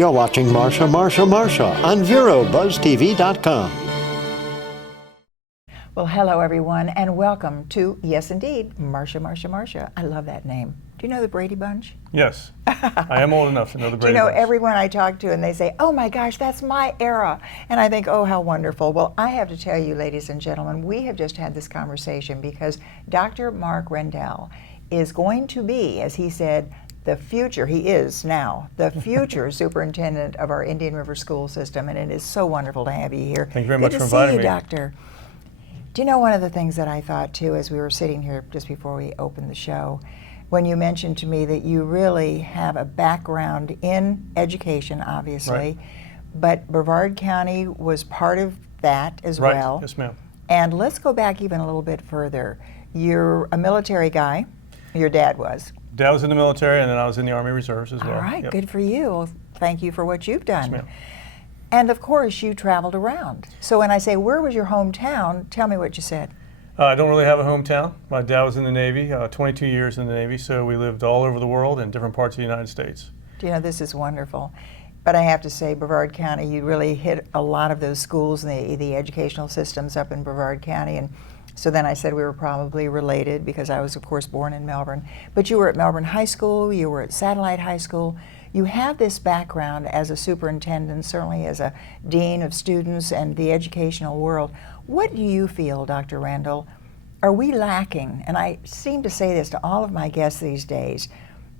You're watching Marcia on VeroBuzzTV.com. Well, hello everyone, and welcome to, yes indeed, Marcia. I love that name. Do you know the Brady Bunch? Yes, I am old enough to know the Brady Do you know Bunch. everyone I talk to and they say, oh my gosh, that's my era. And I think, oh, how wonderful. Well, I have to tell you, ladies and gentlemen, we have just had this conversation because Dr. Mark Rendell is going to be, as he said, the future, he is now, the future superintendent of our Indian River school system. And it is so wonderful to have you here. Thank you very much for Good to inviting see me. you, Doctor. Do you know one of the things that I thought too as we were sitting here just before we opened the show, when you mentioned to me that you really have a background in education, obviously, Right. but Brevard County was part of that as Right. well. Yes, ma'am. And let's go back even a little bit further. You're a military guy. Your dad was. Dad was in the military, and then I was in the Army Reserves as well. All right, Yep. good for you. Well, thank you for what you've done. Yes, ma'am. And of course, you traveled around. So when I say, where was your hometown, tell me what you said. I don't really have a hometown. My dad was in the Navy, 22 years in the Navy, so we lived all over the world in different parts of the United States. Do you know, this is wonderful. But I have to say, Brevard County, you really hit a lot of those schools and the educational systems up in Brevard County. And so then I said we were probably related because I was, of course, born in Melbourne. But you were at Melbourne High School, you were at Satellite High School. You have this background as a superintendent, certainly as a dean of students and the educational world. What do you feel, Dr. Rendell, are we lacking? And I seem to say this to all of my guests these days.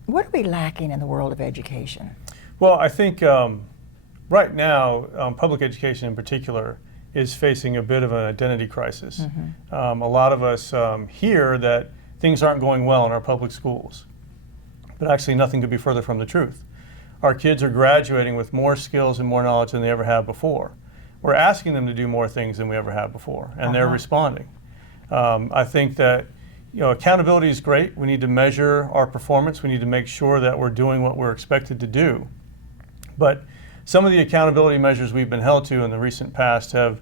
What are we lacking in the world of education? Well, I think right now, public education in particular is facing a bit of an identity crisis. Mm-hmm. A lot of us hear that things aren't going well in our public schools, but actually nothing could be further from the truth. Our kids are graduating with more skills and more knowledge than they ever have before. We're asking them to do more things than we ever have before, and they're responding. I think that accountability is great. We need to measure our performance. We need to make sure that we're doing what we're expected to do. But some of the accountability measures we've been held to in the recent past have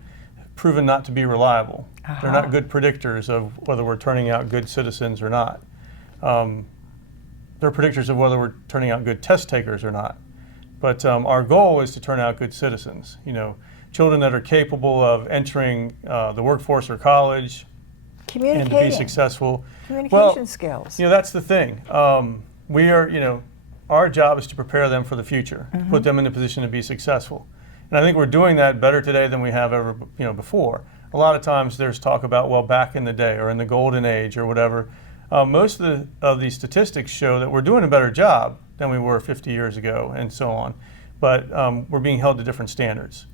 proven not to be reliable. They're not good predictors of whether we're turning out good citizens or not. They're predictors of whether we're turning out good test takers or not. But our goal is to turn out good citizens. Children that are capable of entering the workforce or college and to be successful. Communication skills. That's the thing. We are, our job is to prepare them for the future, to put them in a position to be successful. And I think we're doing that better today than we have ever, before. A lot of times there's talk about, well, back in the day or in the golden age or whatever. Most of these statistics show that we're doing a better job than we were 50 years ago and so on. But we're being held to different standards.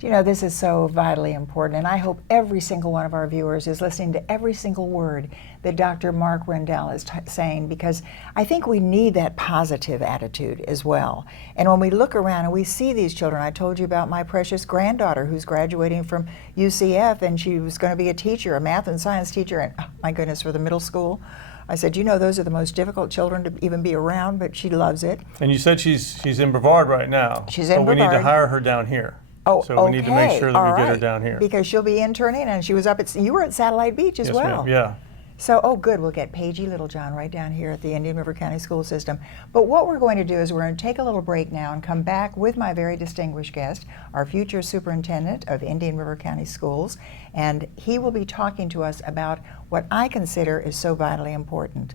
This is so vitally important, and I hope every single one of our viewers is listening to every single word that Dr. Mark Rendell is saying, because I think we need that positive attitude as well. And when we look around and we see these children, I told you about my precious granddaughter who's graduating from UCF, and she was going to be a teacher, a math and science teacher, and oh, my goodness, for the middle school. I said, those are the most difficult children to even be around, but she loves it. And you said she's in Brevard right now. She's in Brevard. But we need to hire her down here. Oh, so we need to make sure that we get her down here. Because she'll be interning, and she was you were at Satellite Beach as well. Yes, ma'am. Yeah. So, oh good, we'll get Paigey Littlejohn right down here at the Indian River County School System. But what we're going to do is we're going to take a little break now and come back with my very distinguished guest, our future superintendent of Indian River County Schools, and he will be talking to us about what I consider is so vitally important,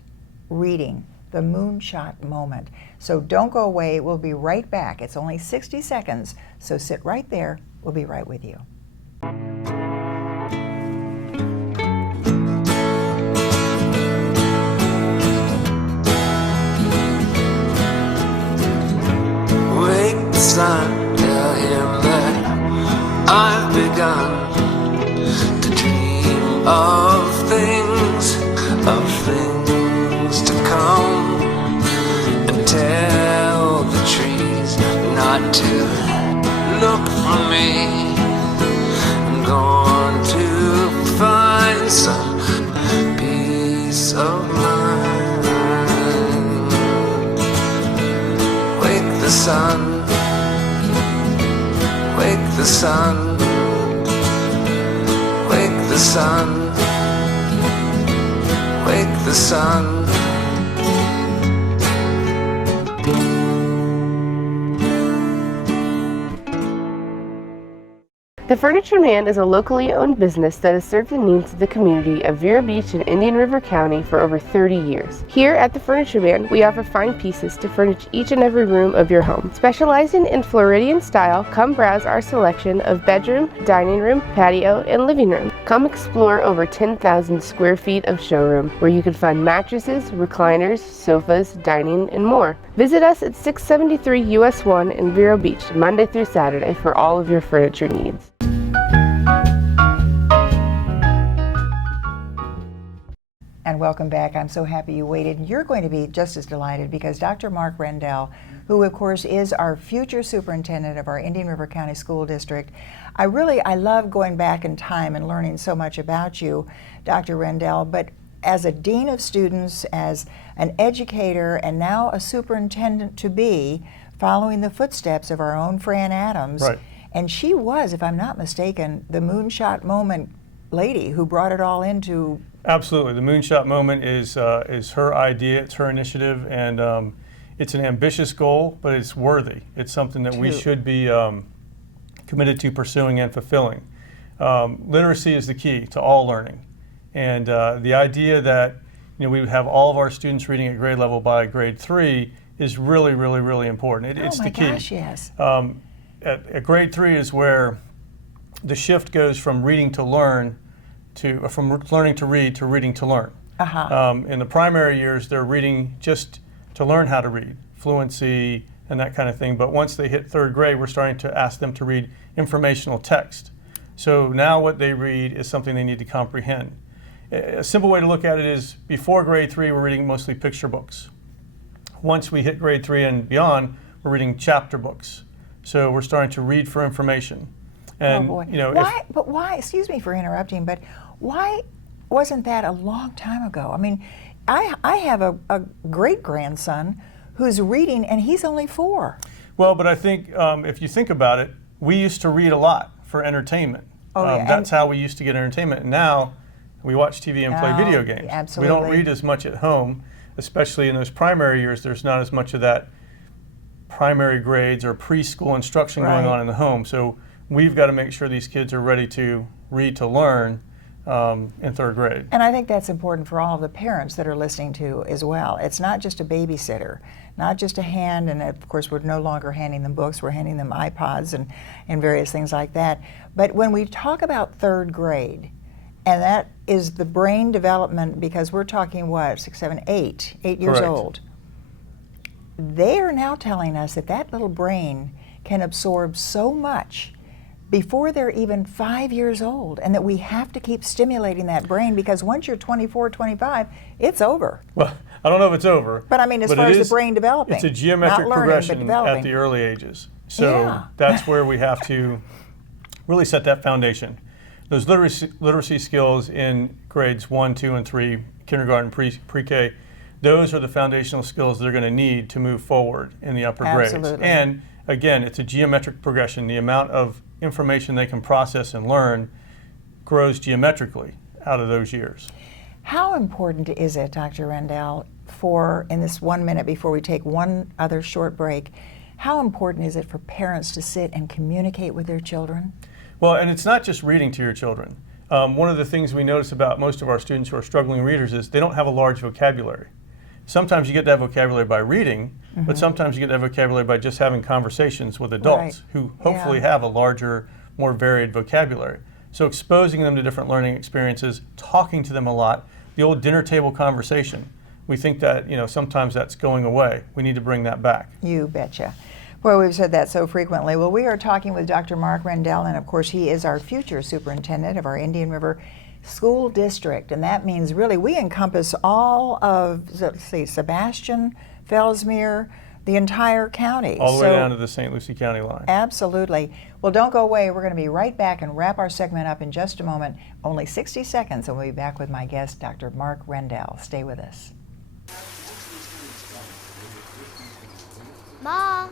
reading. The moonshot moment. So don't go away. We'll be right back. It's only 60 seconds, so sit right there. We'll be right with you. Wake the sun, tell him that I've begun to dream of things to come. Tell the trees not to look for me. I'm going to find some peace of mind. Wake the sun, wake the sun, wake the sun, wake the sun. The Furniture Man is a locally owned business that has served the needs of the community of Vero Beach and Indian River County for over 30 years. Here at the Furniture Man, we offer fine pieces to furnish each and every room of your home. Specializing in Floridian style, come browse our selection of bedroom, dining room, patio, and living room. Come explore over 10,000 square feet of showroom, where you can find mattresses, recliners, sofas, dining, and more. Visit us at 673 US 1 in Vero Beach, Monday through Saturday for all of your furniture needs. And welcome back. I'm so happy you waited. You're going to be just as delighted because Dr. Mark Rendell, who of course is our future superintendent of our Indian River County School District, I love going back in time and learning so much about you, Dr. Rendell, but as a dean of students, as an educator, and now a superintendent to be, following the footsteps of our own Fran Adams. Right. And she was, if I'm not mistaken, the moonshot moment lady who brought it all into. Absolutely. The moonshot moment is her idea, it's her initiative, and it's an ambitious goal, but it's worthy. It's something that we should be committed to pursuing and fulfilling. Literacy is the key to all learning. And the idea that we would have all of our students reading at grade level by grade 3 is really, really, really important. It's the key. Oh my gosh, yes. At grade 3 is where the shift goes from reading to learn from learning to read to reading to learn. In the primary years, they're reading just to learn how to read, fluency and that kind of thing. But once they hit 3rd grade, we're starting to ask them to read informational text. So now what they read is something they need to comprehend. A simple way to look at it is before grade 3, we're reading mostly picture books. Once we hit grade 3 and beyond, we're reading chapter books. So we're starting to read for information. And, oh boy. Why, excuse me for interrupting, but why wasn't that a long time ago? I mean, I have a great-grandson who's reading, and he's only 4. Well, but I think if you think about it, we used to read a lot for entertainment. Oh, yeah. That's how we used to get entertainment. And now we watch TV and play video games. Absolutely. We don't read as much at home, especially in those primary years. There's not as much of that primary grades or preschool instruction going on in the home. So we've got to make sure these kids are ready to read to learn in 3rd grade. And I think that's important for all of the parents that are listening to as well. It's not just a babysitter, not just a hand, and of course we're no longer handing them books, we're handing them iPods and various things like that. But when we talk about 3rd grade, and that is the brain development, because we're talking what, 6, 7, 8 years Correct. old. They are now telling us that that little brain can absorb so much before they're even 5 years old, and that we have to keep stimulating that brain, because once you're 24, 25, it's over. Well, I don't know if it's over. But I mean, as far as the brain developing. It's a geometric progression at the early ages. So that's where we have to really set that foundation. Those literacy skills in grades 1, 2, and 3, kindergarten, pre-K, those are the foundational skills they're going to need to move forward in the upper grades. And again, it's a geometric progression. The amount of information they can process and learn grows geometrically out of those years. How important is it, Dr. Rendell, in this 1 minute before we take one other short break, how important is it for parents to sit and communicate with their children? Well, and it's not just reading to your children. One of the things we notice about most of our students who are struggling readers is they don't have a large vocabulary. Sometimes you get that vocabulary by reading, but sometimes you get that vocabulary by just having conversations with adults who hopefully have a larger, more varied vocabulary. So exposing them to different learning experiences, talking to them a lot, the old dinner table conversation. We think that sometimes that's going away. We need to bring that back. You betcha. Boy, we've said that so frequently. Well, we are talking with Dr. Mark Rendell, and of course he is our future superintendent of our Indian River School District, and that means really we encompass all of, Sebastian, Fellsmere, the entire county. All the way down to the St. Lucie County line. Absolutely. Well, don't go away. We're going to be right back and wrap our segment up in just a moment. Only 60 seconds, and we'll be back with my guest, Dr. Mark Rendell. Stay with us. Ma.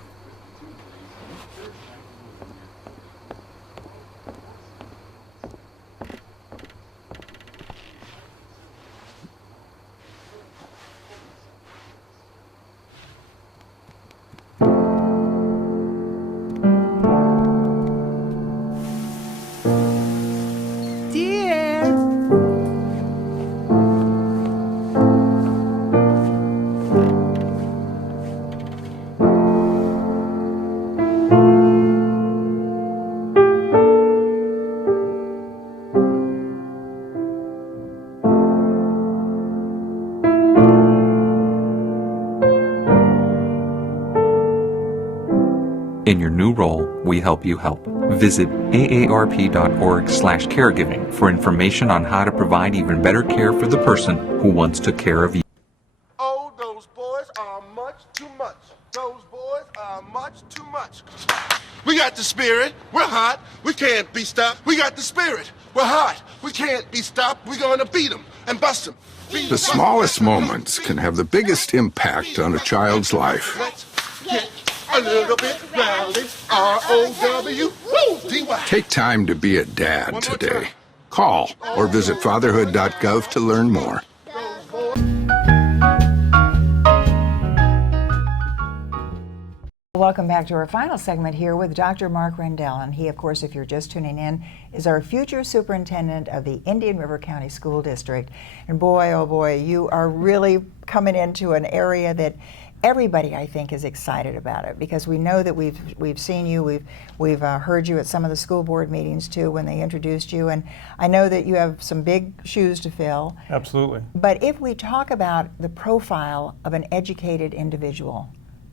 In your new role, we help you help. Visit aarp.org/caregiving for information on how to provide even better care for the person who once took care of you. Oh, those boys are much too much. Those boys are much too much. We got the spirit. We're hot. We can't be stopped. We got the spirit. We're hot. We can't be stopped. We're going to beat them and bust them. The smallest moments can have the biggest impact on a child's life. Let's get a little bit rowdy. R-O-W-D-Y. Take time to be a dad today. Call or visit fatherhood.gov to learn more. Welcome back to our final segment here with Dr. Mark Rendell, and he, of course, if you're just tuning in, is our future superintendent of the Indian River County School District. And boy, oh boy, you are really coming into an area that everybody, I think, is excited about it, because we know that we've seen you, we've heard you at some of the school board meetings too when they introduced you, and I know that you have some big shoes to fill. Absolutely. But if we talk about the profile of an educated individual,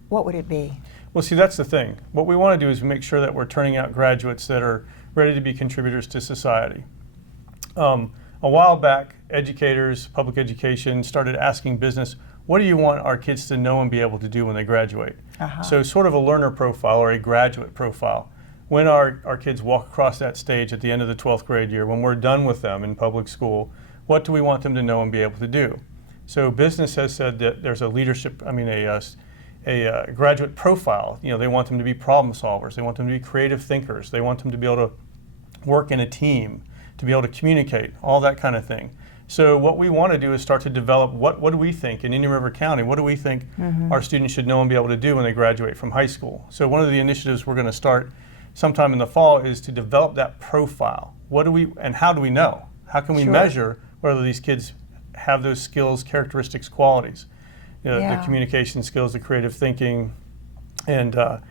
what would it be? Well, see, that's the thing. What we want to do is make sure that we're turning out graduates that are ready to be contributors to society. A while back, educators, public education started asking business, what do you want our kids to know and be able to do when they graduate? So sort of a learner profile or a graduate profile. When our kids walk across that stage at the end of the 12th grade year, when we're done with them in public school, what do we want them to know and be able to do? So business has said that there's a leadership, a graduate profile. You know, they want them to be problem solvers. They want them to be creative thinkers. They want them to be able to work in a team, to be able to communicate, all that kind of thing. So what we want to do is start to develop what do we think in Indian River County, what do we think our students should know and be able to do when they graduate from high school. So one of the initiatives we're going to start sometime in the fall is to develop that profile. What do we, and how do we know? How can we measure whether these kids have those skills, characteristics, qualities? You know, the communication skills, the creative thinking, and the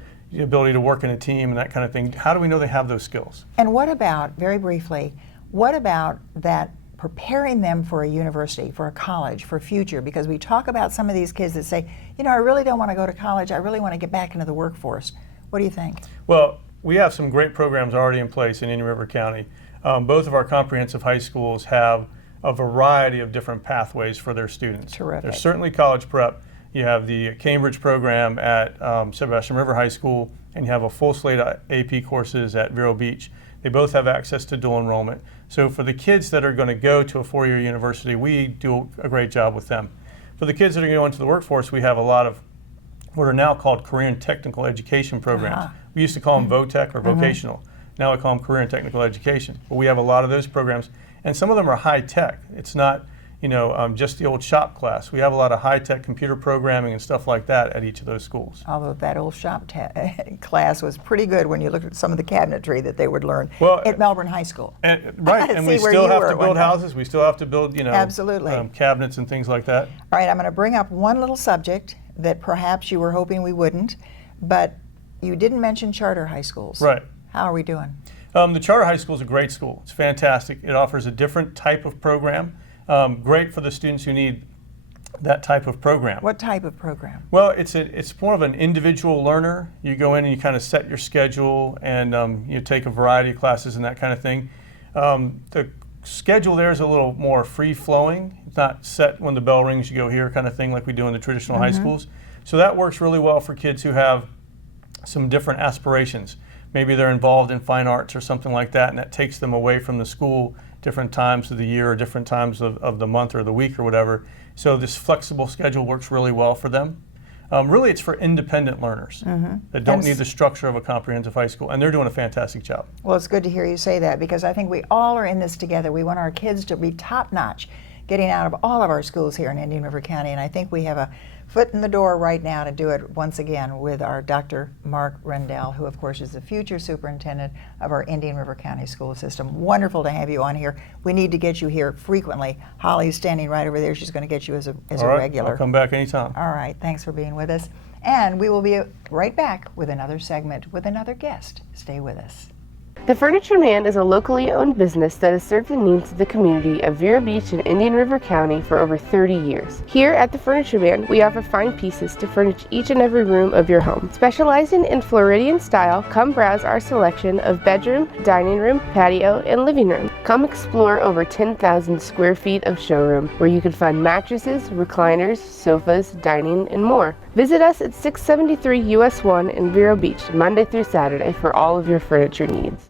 ability to work in a team and that kind of thing. How do we know they have those skills? And what about, very briefly, what about that preparing them for a university, for a college, for future? Because we talk about some of these kids that say, you know, I really don't want to go to college, I really want to get back into the workforce. What do you think? Well, we have some great programs already in place in Indian River County. Both of our comprehensive high schools have a variety of different pathways for their students. Terrific. There's certainly college prep. You have the Cambridge program at Sebastian River High School, and you have a full slate of AP courses at Vero Beach. They both have access to dual enrollment. So for the kids that are going to go to a four-year university, we do a great job with them. For the kids that are going to go into the workforce, we have a lot of what are now called career and technical education programs. We used to call them VOTEC or vocational. Now we call them career and technical education. But we have a lot of those programs, and some of them are high tech. It's not, you know, just the old shop class. We have a lot of high tech computer programming and stuff like that at each of those schools. Although that old shop class was pretty good when you looked at some of the cabinetry that they would learn at Melbourne High School. Right, and we still have to build houses. We still have to build, you know, cabinets and things like that. All right, I'm going to bring up one little subject that perhaps you were hoping we wouldn't, but you didn't mention charter high schools. Right. How are we doing? The charter high school is a great school. It's fantastic. It offers a different type of program. Great for the students who need that type of program. What type of program? Well, it's more of an individual learner. You go in and you kind of set your schedule, and you take a variety of classes and that kind of thing. The schedule there is a little more free-flowing. It's not set when the bell rings, you go here kind of thing like we do in the traditional high schools. So that works really well for kids who have some different aspirations. Maybe they're involved in fine arts or something like that, and that takes them away from the school different times of the year or different times of the month or the week or whatever. So this flexible schedule works really well for them. Really, it's for independent learners that don't need the structure of a comprehensive high school, and they're doing a fantastic job. Well, it's good to hear you say that, because I think we all are in this together. We want our kids to be top-notch getting out of all of our schools here in Indian River County, and I think we have a foot in the door right now to do it once again with our Dr. Mark Rendell, who of course is the future superintendent of our Indian River County school system. Wonderful to have you on here. We need to get you here frequently. Holly's standing right over there. She's going to get you as a regular. I'll come back anytime. All right, thanks for being with us. And we will be right back with another segment with another guest. Stay with us. The Furniture Man is a locally owned business that has served the needs of the community of Vero Beach and Indian River County for over 30 years. Here at the Furniture Man, we offer fine pieces to furnish each and every room of your home. Specializing in Floridian style, come browse our selection of bedroom, dining room, patio, and living room. Come explore over 10,000 square feet of showroom where you can find mattresses, recliners, sofas, dining, and more. Visit us at 673 US 1 in Vero Beach, Monday through Saturday for all of your furniture needs.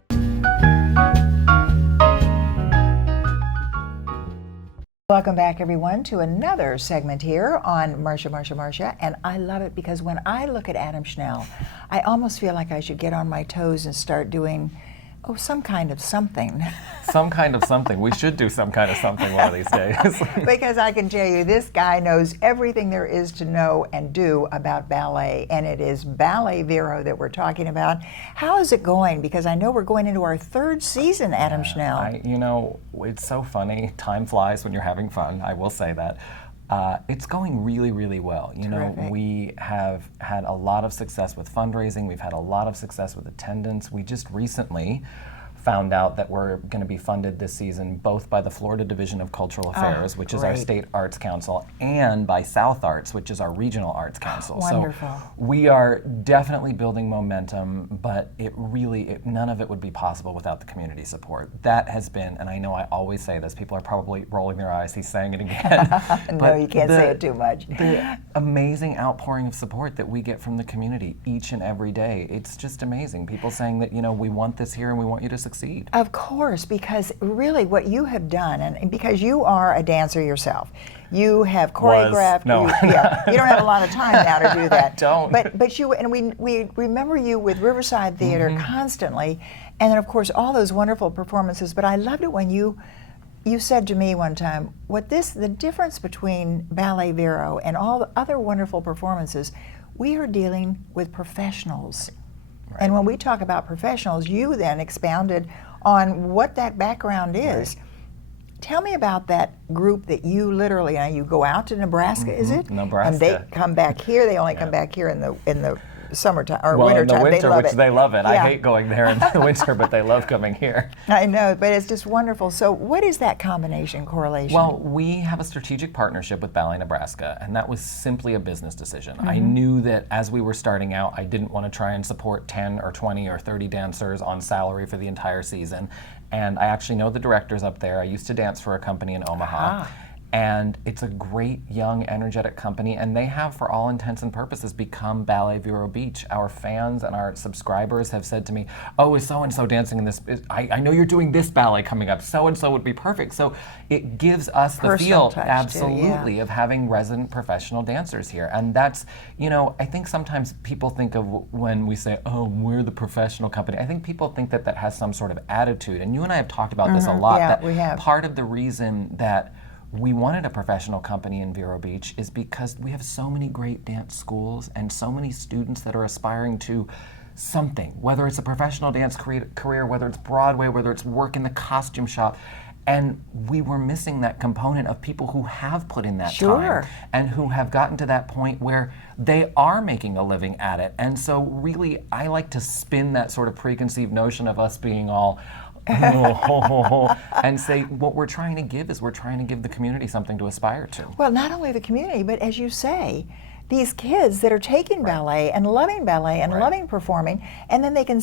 Welcome back, everyone, to another segment here on Marcia. And I love it because when I look at Adam Schnell, I almost feel like I should get on my toes and start doing some kind of something. Some kind of something. We should do some kind of something one of these days. Because I can tell you, this guy knows everything there is to know and do about ballet, and it is Ballet Vero that we're talking about. How is it going? Because I know we're going into our third season, Adam Schnell. It's so funny. Time flies when you're having fun. I will say that. It's going really, really well. We have had a lot of success with fundraising. We've had a lot of success with attendance. We just recently found out that we're going to be funded this season both by the Florida Division of Cultural Affairs, which is our state arts council, and by South Arts, which is our regional arts council. Wonderful. So we are definitely building momentum, but none of it would be possible without the community support. That has been, and I know I always say this, people are probably rolling their eyes, he's saying it again. No, you can't say it too much. The amazing outpouring of support that we get from the community each and every day, it's just amazing. People saying that, we want this here and we want you to succeed. Of course, because really what you have done, and because you are a dancer yourself, you have choreographed. You don't have a lot of time now to do that. Don't. But you, and we remember you with Riverside Theater constantly, and then of course all those wonderful performances. But I loved it when you said to me one time, the difference between Ballet Vero and all the other wonderful performances, we are dealing with professionals. Right. And when we talk about professionals, you then expounded on what that background is. Right. Tell me about that group that you literally, you go out to Nebraska, is it? Nebraska. And they come back here. They only come back here in the summertime or wintertime. In the winter, they love it. They love it. Yeah. I hate going there in the winter, but they love coming here. I know, but it's just wonderful. So what is that correlation? Well, we have a strategic partnership with Ballet Nebraska, and that was simply a business decision. I knew that as we were starting out, I didn't want to try and support 10 or 20 or 30 dancers on salary for the entire season. And I actually know the directors up there. I used to dance for a company in Omaha. And it's a great, young, energetic company, and they have, for all intents and purposes, become Ballet Vero Beach. Our fans and our subscribers have said to me, is so-and-so dancing in this? I know you're doing this ballet coming up. So-and-so would be perfect. So it gives us the feel, absolutely, of having resident professional dancers here. And that's, I think sometimes people think of when we say, we're the professional company, I think people think that that has some sort of attitude. And you and I have talked about this a lot. Yeah, that we have. Part of the reason that we wanted a professional company in Vero Beach is because we have so many great dance schools and so many students that are aspiring to something, whether it's a professional dance career, whether it's Broadway, whether it's work in the costume shop. And we were missing that component of people who have put in that time and who have gotten to that point where they are making a living at it. And so really, I like to spin that sort of preconceived notion of us being all and say what we're trying to give is we're trying to give the community something to aspire to. Well, not only the community, but as you say, these kids that are taking ballet and loving loving performing, and then they can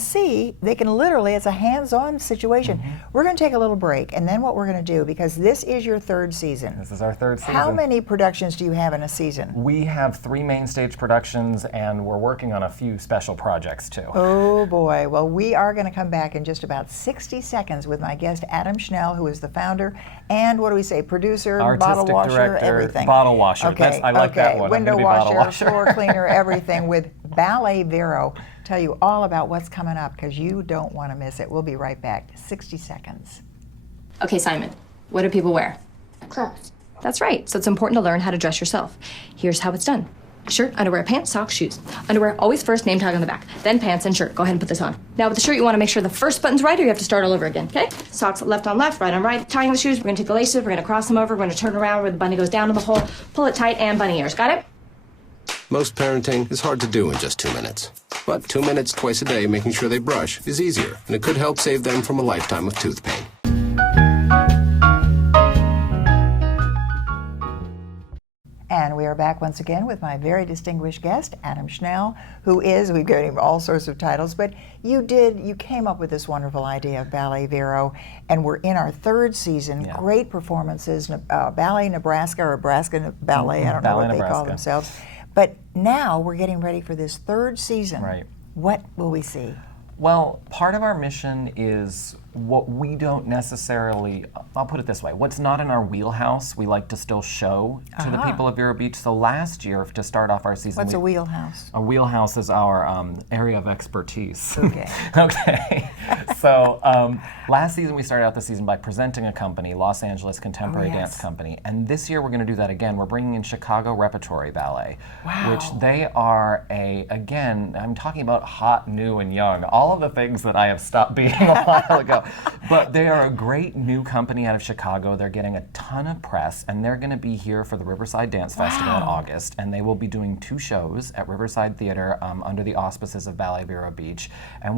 literally, it's a hands-on situation. We're going to take a little break, and then what we're going to do, because this is your third season. This is our third season. How many productions do you have in a season? We have 3 main stage productions, and we're working on a few special projects too. Oh boy. Well, we are going to come back in just about 60 seconds with my guest, Adam Schnell, who is the founder and, producer, artistic bottle washer, director, everything. Bottle washer. Okay. I like that one. Window washer, floor cleaner, everything with Ballet Vero. Tell you all about what's coming up because you don't want to miss it. We'll be right back. 60 seconds. Okay, Simon, what do people wear? Clothes. That's right. So it's important to learn how to dress yourself. Here's how it's done. Shirt, underwear, pants, socks, shoes. Underwear, always first, name tag on the back. Then pants and shirt. Go ahead and put this on. Now with the shirt, you want to make sure the first button's right or you have to start all over again, okay? Socks left on left, right on right. Tying the shoes, we're going to take the laces, we're going to cross them over, we're going to turn around where the bunny goes down in the hole, pull it tight, and bunny ears. Got it? Most parenting is hard to do in just 2 minutes. But 2 minutes twice a day making sure they brush is easier, and it could help save them from a lifetime of tooth pain. And we are back once again with my very distinguished guest, Adam Schnell, who is, we've given him all sorts of titles, but you came up with this wonderful idea of Ballet Vero, and we're in our third season. Yeah. Great performances, Ballet Nebraska, or Nebraska Ballet, I don't know what they call themselves. But now we're getting ready for this third season. Right. What will we see? Well, part of our mission is what we don't necessarily, I'll put it this way, what's not in our wheelhouse, we like to still show to the people of Vero Beach. So last year, to start off our season— What's a wheelhouse? A wheelhouse is our area of expertise. Okay. Okay. So last season, we started out the season by presenting a company, Los Angeles Contemporary Dance Company. And this year, we're going to do that again. We're bringing in Chicago Repertory Ballet, which they are again, I'm talking about hot, new, and young. All of the things that I have stopped being a while ago. But they are a great new company out of Chicago. They're getting a ton of press, and they're going to be here for the Riverside Dance Festival in August, and they will be doing 2 shows at Riverside Theater under the auspices of Ballet Vero Beach. And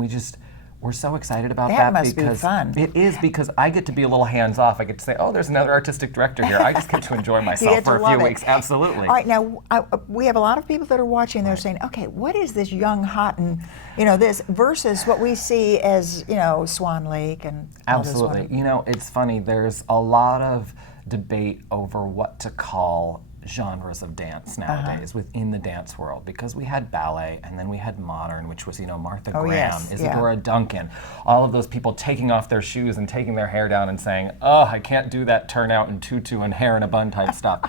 we're so excited about that must because be fun. It is, because I get to be a little hands-off. I get to say, oh, there's another artistic director here. I just get to enjoy myself for a few weeks. Absolutely. All right, now we have a lot of people that are watching. They're saying, okay, what is this young, hot, and this versus what we see as Swan Lake and absolutely. It's funny. There's a lot of debate over what to call genres of dance nowadays within the dance world, because we had ballet and then we had modern, which was Martha Graham, Isadora Duncan, all of those people taking off their shoes and taking their hair down and saying, oh, I can't do that turnout and tutu and hair in a bun type stuff.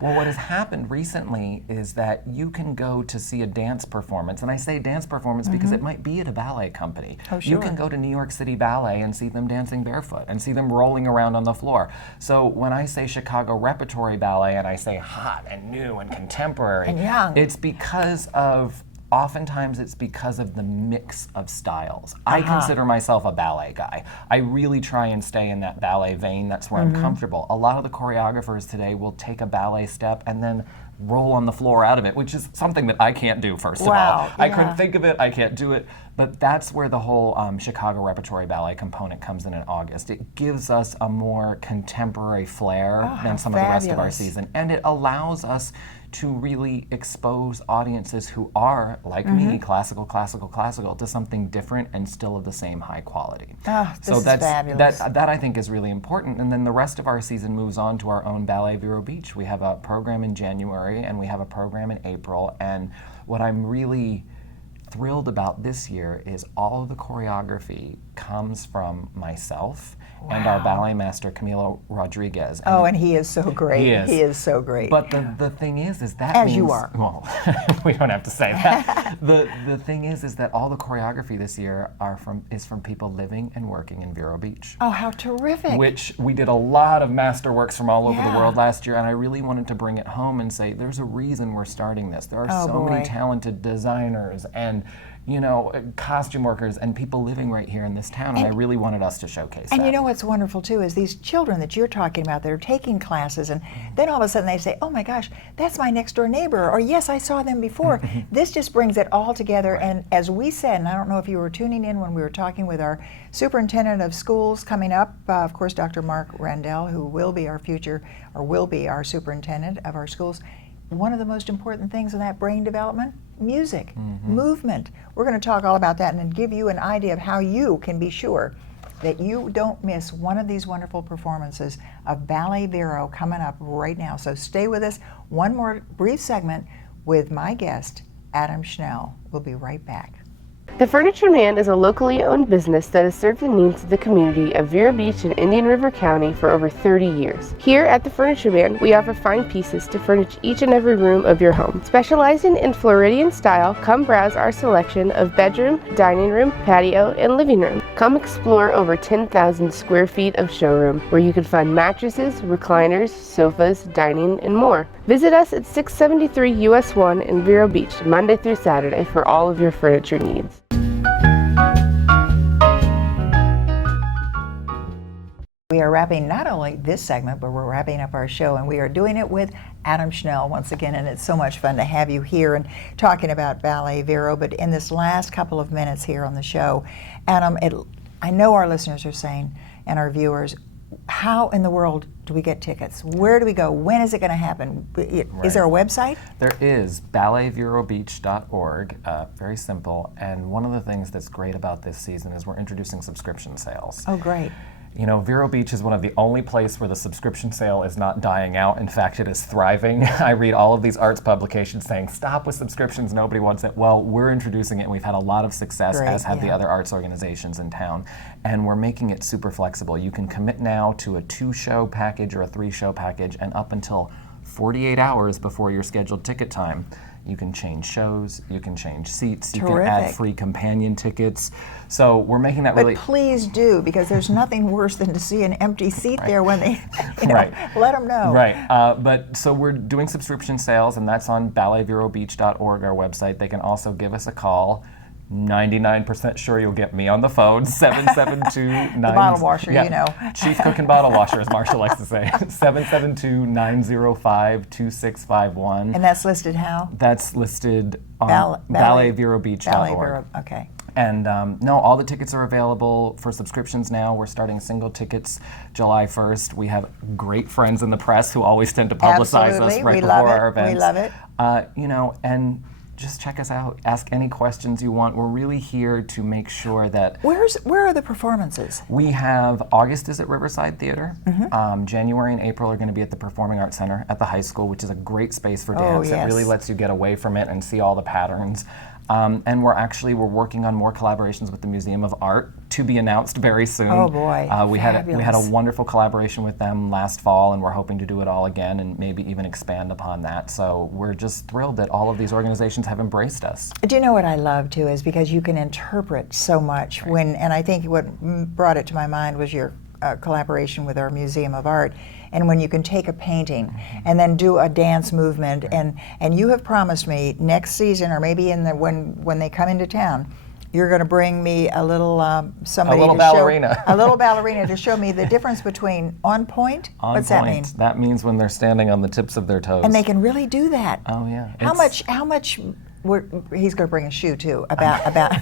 Well, what has happened recently is that you can go to see a dance performance, and I say dance performance because it might be at a ballet company. Oh, sure. You can go to New York City Ballet and see them dancing barefoot and see them rolling around on the floor. So when I say Chicago Repertory Ballet and I say hot and new and contemporary, and young, it's because of oftentimes it's because of the mix of styles. I consider myself a ballet guy. I really try and stay in that ballet vein. That's where I'm comfortable. A lot of the choreographers today will take a ballet step and then roll on the floor out of it, which is something that I can't do, first of all. I couldn't think of it, I can't do it, but that's where the whole Chicago Repertory Ballet component comes in August. It gives us a more contemporary flair than some of the rest of our season, and it allows us to really expose audiences who are, like me, classical, to something different and still of the same high quality. So that's fabulous. That I think is really important. And then the rest of our season moves on to our own Ballet Vero Beach. We have a program in January and we have a program in April. And what I'm really thrilled about this year is all of the choreography comes from myself and our ballet master, Camilo Rodriguez. And he is so great. He is so great. But the thing is that as means, you are. Well, we don't have to say that. The thing is that all the choreography this year is from people living and working in Vero Beach. Oh, how terrific! Which we did a lot of masterworks from all over the world last year, and I really wanted to bring it home and say, there's a reason we're starting this. There are so many talented designers and costume workers and people living right here in this town, and I really wanted us to showcase that. And you know what's wonderful too is these children that you're talking about that are taking classes, and then all of a sudden they say, oh my gosh, that's my next door neighbor, or yes, I saw them before. This just brings it all together, and as we said, and I don't know if you were tuning in when we were talking with our superintendent of schools coming up, of course, Dr. Mark Rendell, who will be our superintendent of our schools. One of the most important things in that brain development, music, movement. We're going to talk all about that and give you an idea of how you can be sure that you don't miss one of these wonderful performances of Ballet Vero coming up right now. So stay with us. One more brief segment with my guest, Adam Schnell. We'll be right back. The Furniture Man is a locally owned business that has served the needs of the community of Vero Beach and Indian River County for over 30 years. Here at the Furniture Man, we offer fine pieces to furnish each and every room of your home. Specializing in Floridian style, come browse our selection of bedroom, dining room, patio, and living room. Come explore over 10,000 square feet of showroom where you can find mattresses, recliners, sofas, dining, and more. Visit us at 673 US 1 in Vero Beach, Monday through Saturday for all of your furniture needs. We are wrapping not only this segment, but we're wrapping up our show, and we are doing it with Adam Schnell once again, and it's so much fun to have you here and talking about Ballet, Vero. But in this last couple of minutes here on the show, Adam, I know our listeners are saying, and our viewers, how in the world do we get tickets? Where do we go? When is it going to happen? Is there a website? There is, balletverobeach.org, very simple. And one of the things that's great about this season is we're introducing subscription sales. Oh, great. You know, Vero Beach is one of the only places where the subscription sale is not dying out. In fact, it is thriving. I read all of these arts publications saying, stop with subscriptions, nobody wants it. Well, we're introducing it, and we've had a lot of success, as have the other arts organizations in town. And we're making it super flexible. You can commit now to a 2-show package or a 3-show package, and up until 48 hours before your scheduled ticket time, you can change shows, you can change seats, you can add free companion tickets. So we're making that really... But please do, because there's nothing worse than to see an empty seat there when they, let them know. Right, but so we're doing subscription sales, and that's on balletverobeach.org, our website. They can also give us a call. 99% sure you'll get me on the phone, 772-9... The bottle washer, you know. Chief cook and bottle washer, as Marcia likes to say. 772-905-2651. And that's listed how? That's listed on balletverobeach.org. Ballet Vero, okay. And no, all the tickets are available for subscriptions now. We're starting single tickets July 1st. We have great friends in the press who always tend to publicize us right before our events. We love it. You know, and just check us out. Ask any questions you want. We're really here to make sure that... Where are the performances? We have August is at Riverside Theater. January and April are going to be at the Performing Arts Center at the high school, which is a great space for dance. It really lets you get away from it and see all the patterns. And we're working on more collaborations with the Museum of Art to be announced very soon. Oh boy, we had a wonderful collaboration with them last fall, and we're hoping to do it all again and maybe even expand upon that. So we're just thrilled that all of these organizations have embraced us. Do you know what I love too is because you can interpret so much and I think what brought it to my mind was your collaboration with our Museum of Art. And when you can take a painting and then do a dance movement, and you have promised me next season, or maybe when they come into town, you're going to bring me a little ballerina. A little ballerina to show me the difference between on point. What's that mean? That means when they're standing on the tips of their toes. And they can really do that. Oh yeah. How much? He's going to bring a shoe too. About.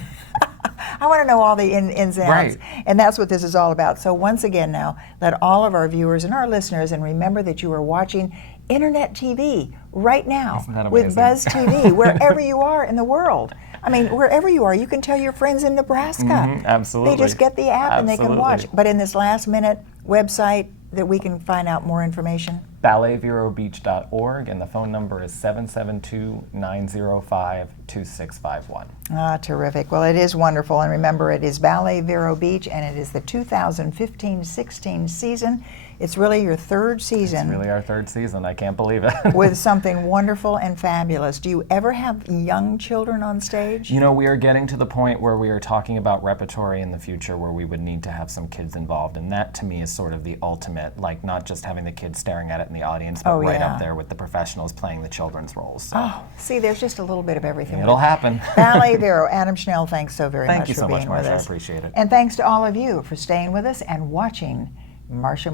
I want to know all the ins and outs, and that's what this is all about. So once again now, let all of our viewers and our listeners, and remember that you are watching Internet TV right now with Buzz TV, wherever you are in the world. I mean, wherever you are, you can tell your friends in Nebraska. Absolutely. They just get the app and they can watch. But in this last minute website that we can find out more information? balletverobeach.org, and the phone number is 772-905-2651. Ah, terrific. Well, it is wonderful. And remember, it is Ballet Vero Beach, and it is the 2015-16 season. It's really your third season. It's really our third season. I can't believe it. With something wonderful and fabulous. Do you ever have young children on stage? You know, we are getting to the point where we are talking about repertory in the future where we would need to have some kids involved. And that, to me, is sort of the ultimate, like not just having the kids staring at it in the audience, but right up there with the professionals playing the children's roles. So. Oh, see, there's just a little bit of everything. It'll happen. Ballet Vero, Adam Schnell, thanks so very much for being with us. Thank you so much, Marcia. I appreciate it. And thanks to all of you for staying with us and watching Marcia.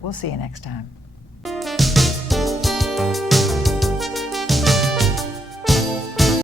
We'll see you next time.